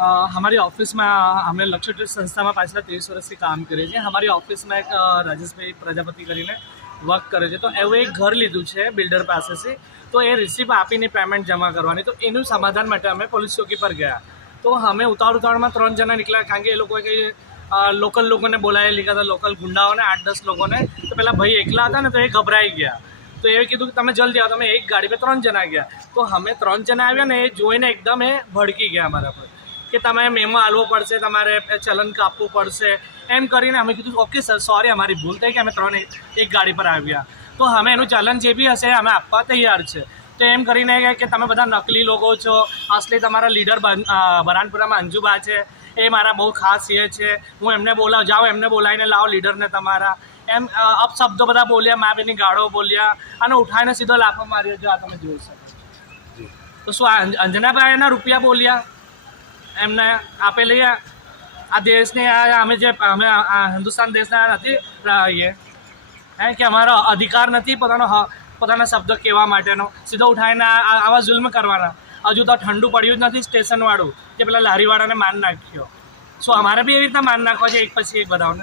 हमारी ऑफिस में हमने लक्ष्य ट्रस्ट संस्था में पाछला 30 વર્ષથી કામ કરીએ છીએ। हमारी ऑफिस में एक રાજેશભાઈ પ્રજાપતિ કરીને વર્ક કરે છે। તો એવું એક ઘર લીધું છે બિલ્ડર પાસેથી, તો એ રિસીપ આપીને પેમેન્ટ જમા કરવાની, તો એનું સમાધાન માટે અમે પોલીસ ચોકી પર ગયા। તો અમે ઉતાવળમાં 3 જણા નીકળ્યા, કારણ કે એ લોકોએ કંઈ લોકલ લોકોને બોલાવી લીધા હતા, લોકલ ગુંડાઓને 8-10 લોકોને। તો પેલા ભાઈ એકલા હતા ને, તો એ ગભરાઈ ગયા। તો એ કીધું કે તમે જલ્દી આવો। તમે એક ગાડી પર 3 જણા ગયા। તો અમે 3 જણા આવ્યા ને, એ જોઈને એકદમ એ ભડકી ગયા અમારા પર કે તમે મેમો આલવો પડશે, તમારે ચલન કાપવું પડશે, એમ કરીને અમે કીધું ઓકે સર, સોરી, અમારી ભૂલ થઈ કે અમે 3 એક ગાડી પર આવ્યા। તો અમે એનું ચલન જે બી હશે અમે આપવા તૈયાર છે। તો એમ કરીને કે તમે બધા નકલી લોકો છો, અસલી તમારા લીડર બરાનપુરામાં અંજુબા છે, એ મારા બહુ ખાસ એ છે, હું એમને જાઓ એમને બોલાવીને લાવો લીડરને તમારા, એમ અપશબ્દો બધા બોલ્યા, મા બેની ગાળો બોલ્યા અને ઉઠાવીને સીધો લાફો માર્યો। જો આ તમે જોઈ શકો। તો શું અંજનાભાઈ એના રૂપિયા બોલ્યા એમને આપેલી આ દેશને અમે હિન્દુસ્તાન દેશના નથી એ કે અમારો અધિકાર નથી પોતાના શબ્દો કહેવા માટેનો, સીધો ઉઠાવીને આવા જુલ્મ કરવાના। હજુ તો ઠંડુ પડ્યું જ નથી સ્ટેશનવાળું કે પેલા લારીવાળાને માન નાખ્યો। શું અમારે બી એવી રીતના માન નાખવા છે એક પછી એક બધાને?